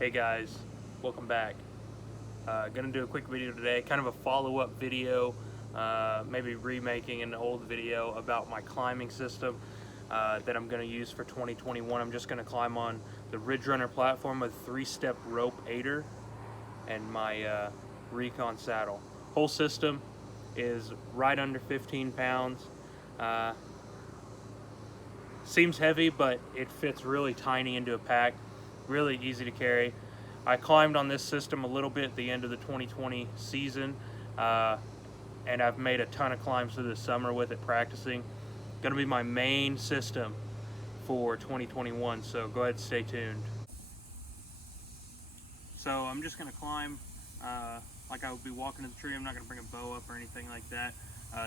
Hey guys, welcome back. Gonna do a quick video today, kind of a follow-up video, maybe remaking an old video about my climbing system that I'm gonna use for 2021. I'm just gonna climb on the Ridge Runner platform with 3-step rope aider and my Recon saddle. Whole system is right under 15 pounds. Seems heavy, but it fits really tiny into a pack. Really easy to carry. I climbed on this system a little bit at the end of the 2020 season, and I've made a ton of climbs through the summer with it practicing. Gonna be my main system for 2021, so go ahead and stay tuned. So I'm just gonna climb like I would be walking to the tree. I'm not gonna bring a bow up or anything like that.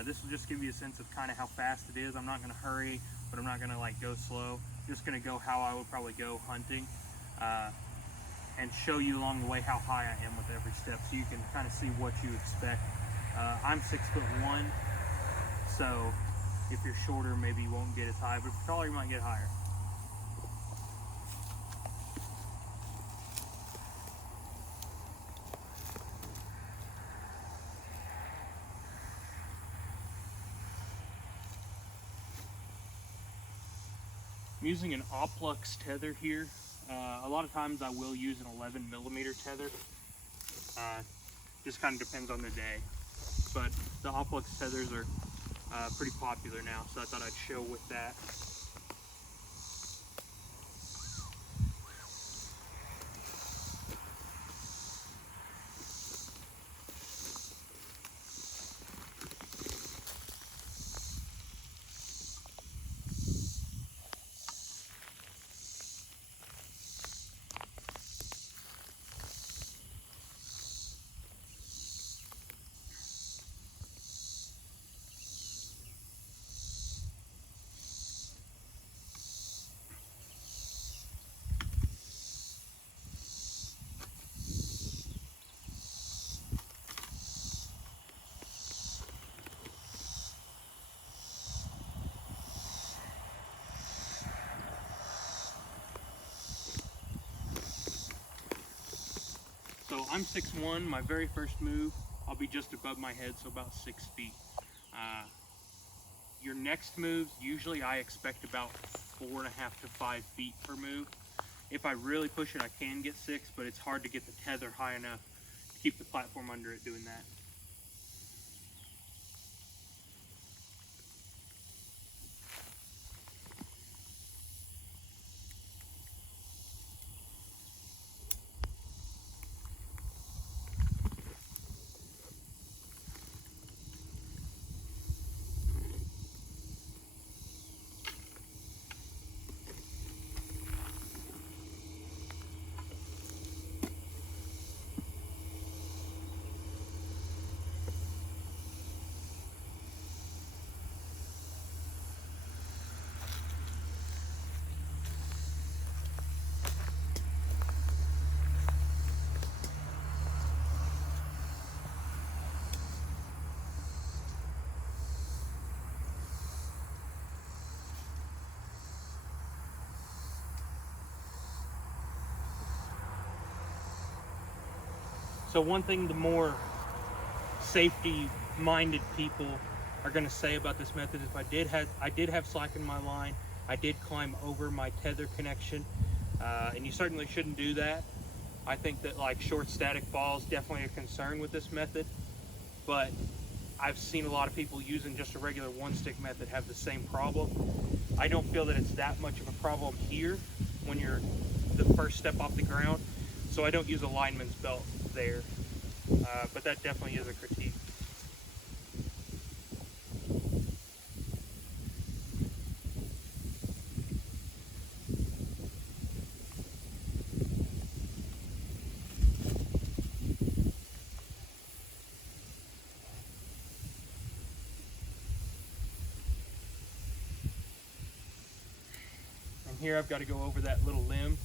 This will just give you a sense of kind of how fast it is. I'm not gonna hurry, but I'm not gonna like go slow. Just gonna go how I would probably go hunting, and show you along the way how high I am with every step, so you can kind of see what you expect. I'm 6'1", so if you're shorter, maybe you won't get as high, but if you're taller, you might get higher. I'm using an Oplux tether here. A lot of times I will use an 11mm tether. Just kind of depends on the day. But the Oplux tethers are pretty popular now, so I thought I'd show with that. So I'm 6'1", my very first move, I'll be just above my head, so about 6 feet. Your next moves, usually I expect about 4.5 to 5 feet per move. If I really push it, I can get 6, but it's hard to get the tether high enough to keep the platform under it doing that. So one thing the more safety-minded people are going to say about this method is I did have slack in my line. I did climb over my tether connection, and you certainly shouldn't do that. I think that like short static falls definitely a concern with this method, but I've seen a lot of people using just a regular one-stick method have the same problem. I don't feel that it's that much of a problem here when you're the first step off the ground, so I don't use a lineman's belt there, but that definitely is a critique. And here I've got to go over that little limb,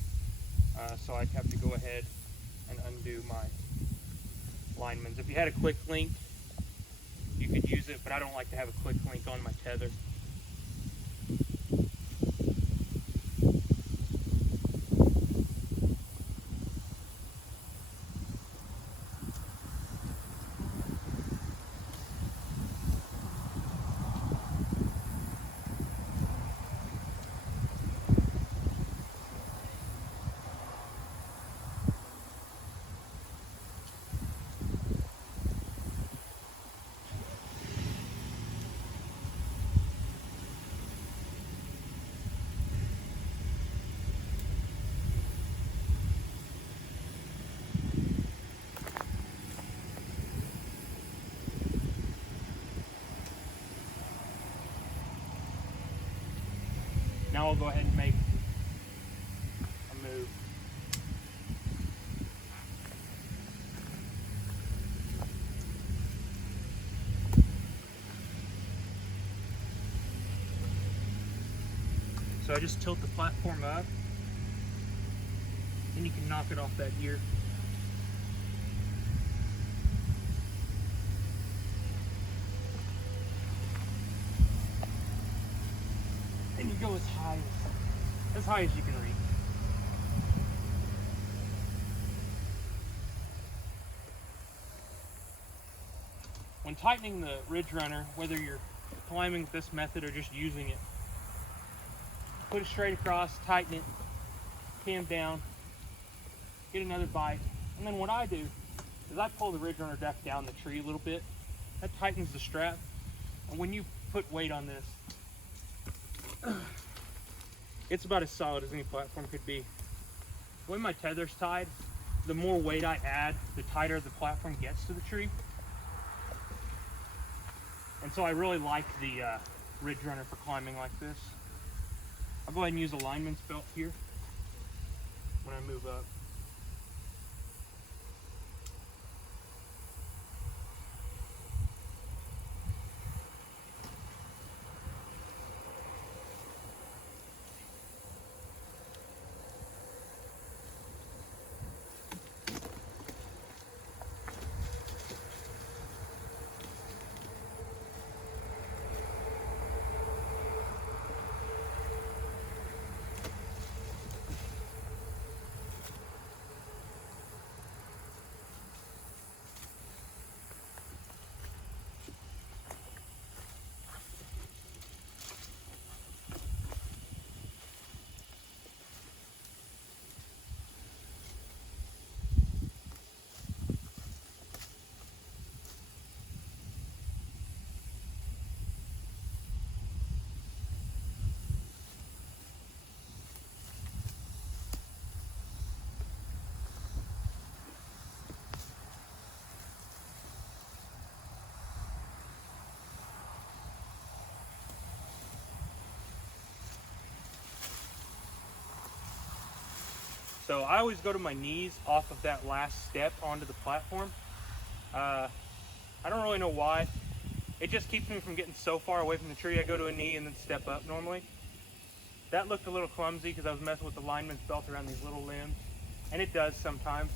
so I'd have to go ahead and undo my lineman's. If you had a quick link, you could use it, but I don't like to have a quick link on my tether. I'll go ahead and make a move. So I just tilt the platform up, and you can knock it off that gear. And you go as high as you can reach. When tightening the ridge runner, whether you're climbing this method or just using it, put it straight across, tighten it, cam down, get another bite, and then what I do is I pull the ridge runner deck down the tree a little bit. That tightens the strap, and when you put weight on this, it's about as solid as any platform could be. When my tether's tied, the more weight I add, the tighter the platform gets to the tree. And so I really like the ridge runner for climbing like this. I'll go ahead and use a lineman's belt here when I move up. So I always go to my knees off of that last step onto the platform. I don't really know why. It just keeps me from getting so far away from the tree. I go to a knee and then step up normally. That looked a little clumsy because I was messing with the lineman's belt around these little limbs, and it does sometimes.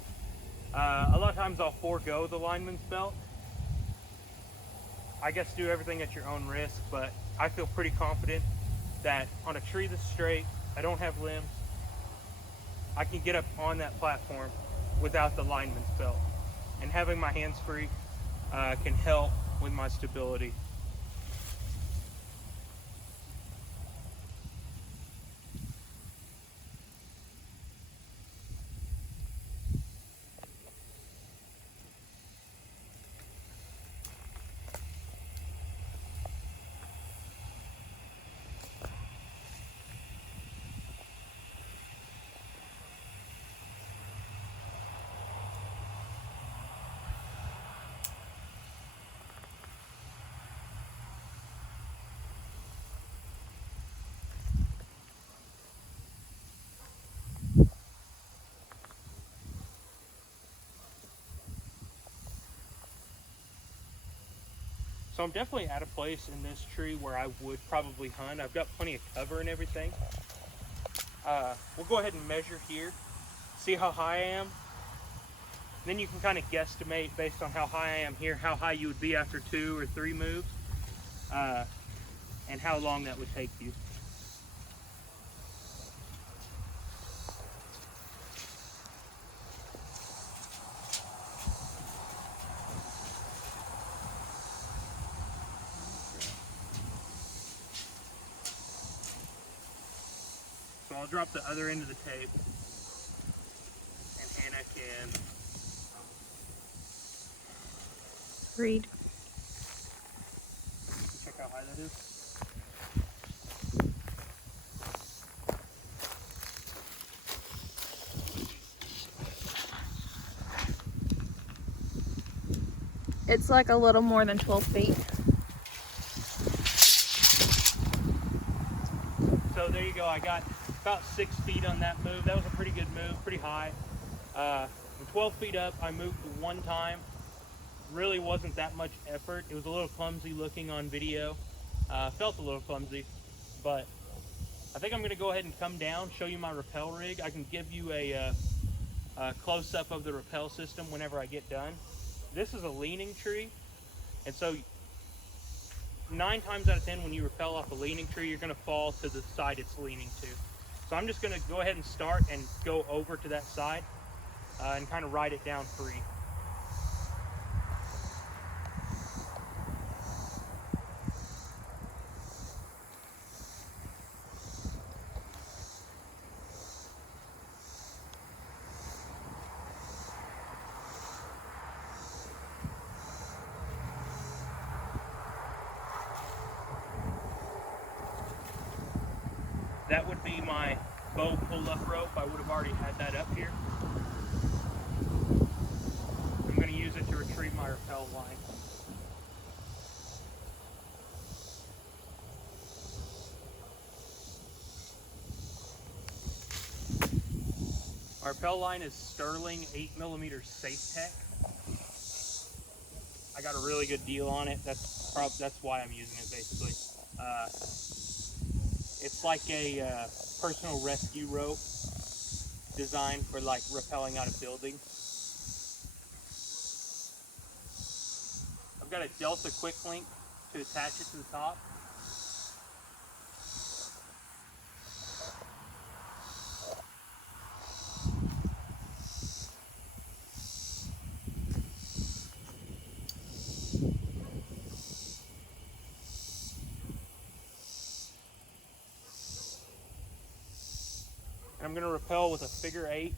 A lot of times I'll forego the lineman's belt. I guess do everything at your own risk, but I feel pretty confident that on a tree that's straight, I don't have limbs, I can get up on that platform without the lineman's belt. And having my hands free can help with my stability. So I'm definitely at a place in this tree where I would probably hunt. I've got plenty of cover and everything. We'll go ahead and measure here, see how high I am. Then you can kind of guesstimate based on how high I am here, how high you would be after 2 or 3 moves, and how long that would take you. So I'll drop the other end of the tape, and Hannah can read. Check how high that is. It's like a little more than 12 feet. So there you go. I I got about 6 feet on that move. That was a pretty good move, pretty high. From 12 feet up, I moved one time. Really wasn't that much effort. It was a little clumsy looking on video. Felt a little clumsy, but I think I'm going to go ahead and come down, show you my Repel rig. I can give you a close-up of the Repel system whenever I get done. This is a leaning tree, and so 9 times out of 10 when you rappel off a leaning tree, you're going to fall to the side it's leaning to. So I'm just going to go ahead and start and go over to that side and kind of ride it down free. That would be my bow pull-up rope. I would have already had that up here. I'm going to use it to retrieve my rappel line. Our rappel line is Sterling 8mm Safe Tech. I got a really good deal on it. That's why I'm using it basically. It's like a personal rescue rope designed for like rappelling out of buildings. I've got a Delta quick link to attach it to the top. And I'm going to rappel with a figure 8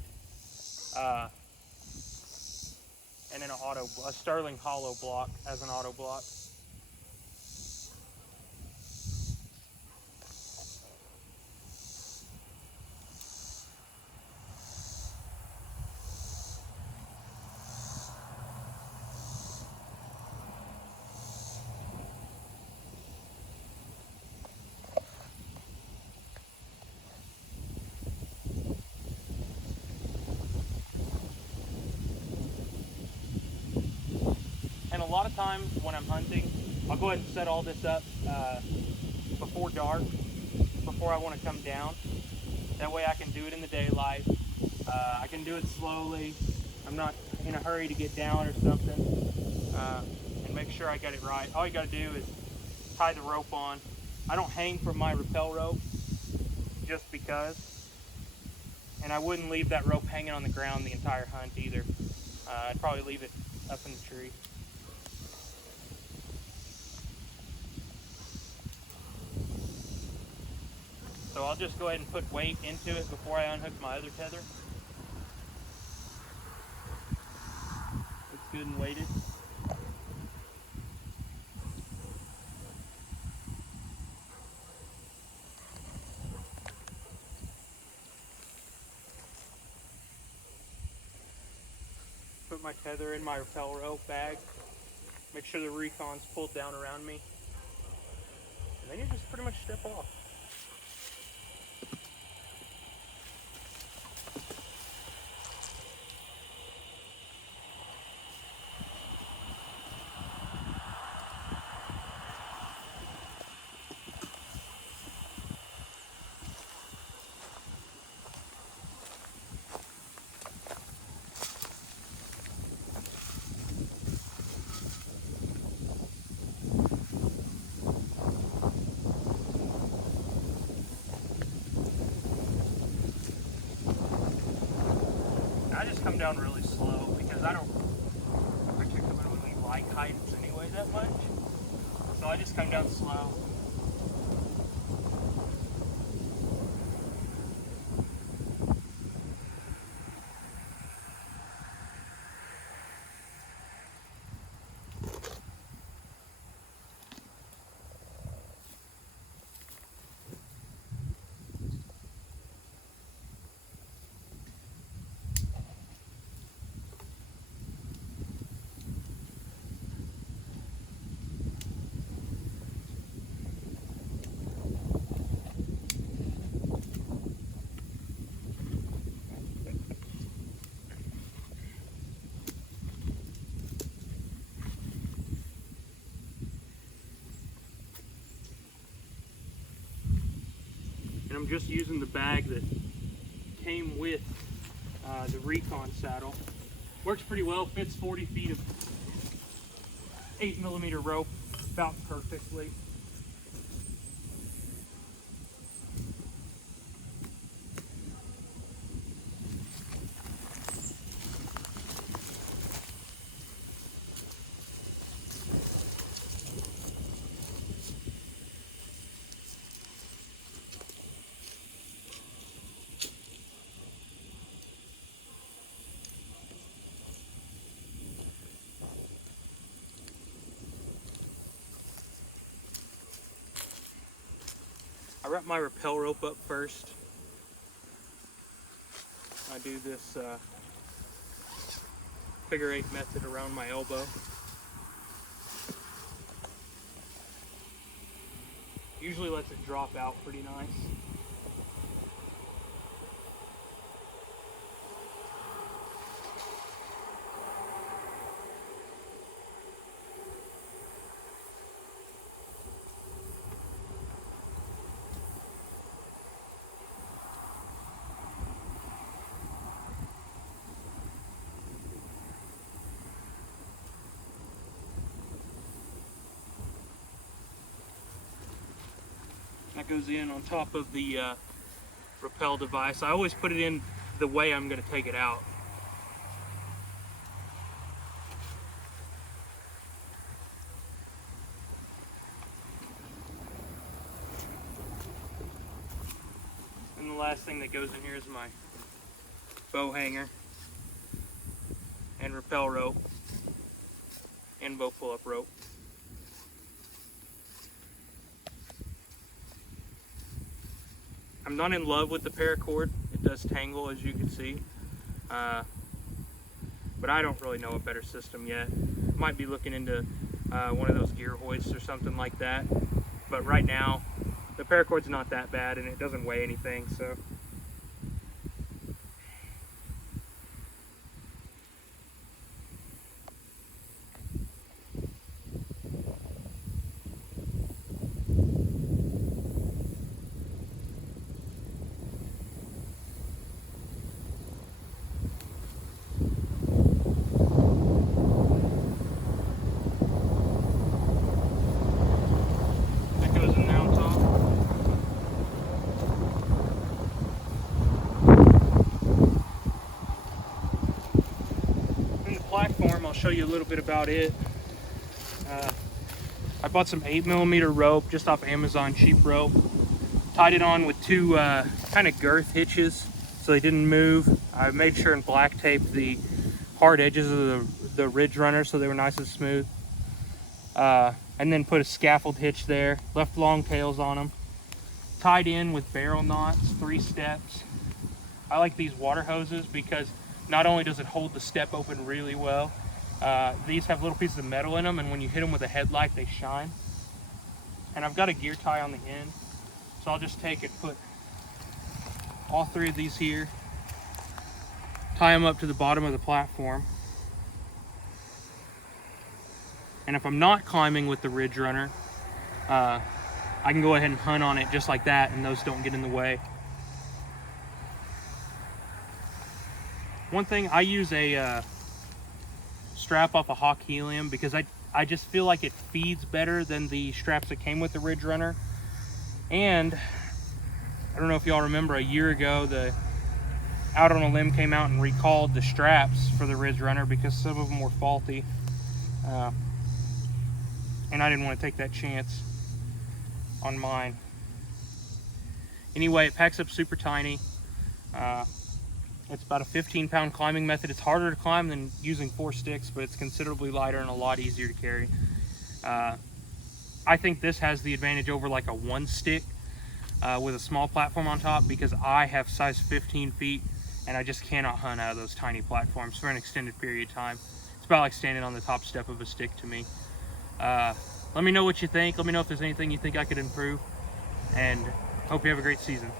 and then a Sterling hollow block as an auto block. And a lot of times when I'm hunting, I'll go ahead and set all this up before dark, before I want to come down. That way I can do it in the daylight. I can do it slowly. I'm not in a hurry to get down or something. And make sure I got it right. All you got to do is tie the rope on. I don't hang from my rappel rope just because. And I wouldn't leave that rope hanging on the ground the entire hunt either. I'd probably leave it up in the tree. So I'll just go ahead and put weight into it before I unhook my other tether. It's good and weighted. Put my tether in my rappel rope bag. Make sure the recon's pulled down around me. And then you just pretty much step off. I just come down really slow because I don't particularly like heights anyway that much. So I just come down slow. I'm just using the bag that came with the Recon saddle. Works pretty well, fits 40 feet of 8mm rope about perfectly. I wrap my Repel rope up first. I do this figure 8 method around my elbow. Usually lets it drop out pretty nice. That goes in on top of the Repel device. I always put it in the way I'm going to take it out. And the last thing that goes in here is my bow hanger and Repel rope and bow pull-up rope. I'm not in love with the paracord. It does tangle, as you can see. But I don't really know a better system yet. Might be looking into one of those gear hoists or something like that. But right now, the paracord's not that bad and it doesn't weigh anything, so. Platform, I'll show you a little bit about it. I bought some 8mm rope just off Amazon, cheap rope. Tied it on with two kind of girth hitches so they didn't move. I made sure and black taped the hard edges of the ridge runner so they were nice and smooth. And then put a scaffold hitch there, left long tails on them. Tied in with barrel knots, 3 steps. I like these water hoses because not only does it hold the step open really well, these have little pieces of metal in them, and when you hit them with a headlight, they shine. And I've got a gear tie on the end, so I'll just take it, put all 3 of these here, tie them up to the bottom of the platform. And if I'm not climbing with the ridge runner, I can go ahead and hunt on it just like that, and those don't get in the way. One thing, I use a strap off a Hawk Helium because I just feel like it feeds better than the straps that came with the Ridge Runner. And I don't know if y'all remember, a year ago, the Out on a Limb came out and recalled the straps for the Ridge Runner because some of them were faulty. And I didn't want to take that chance on mine. Anyway, it packs up super tiny. It's about a 15-pound climbing method. It's harder to climb than using 4 sticks, but it's considerably lighter and a lot easier to carry. I think this has the advantage over like a 1 stick with a small platform on top because I have size 15 feet and I just cannot hunt out of those tiny platforms for an extended period of time. It's about like standing on the top step of a stick to me. Let me know what you think. Let me know if there's anything you think I could improve, and hope you have a great season.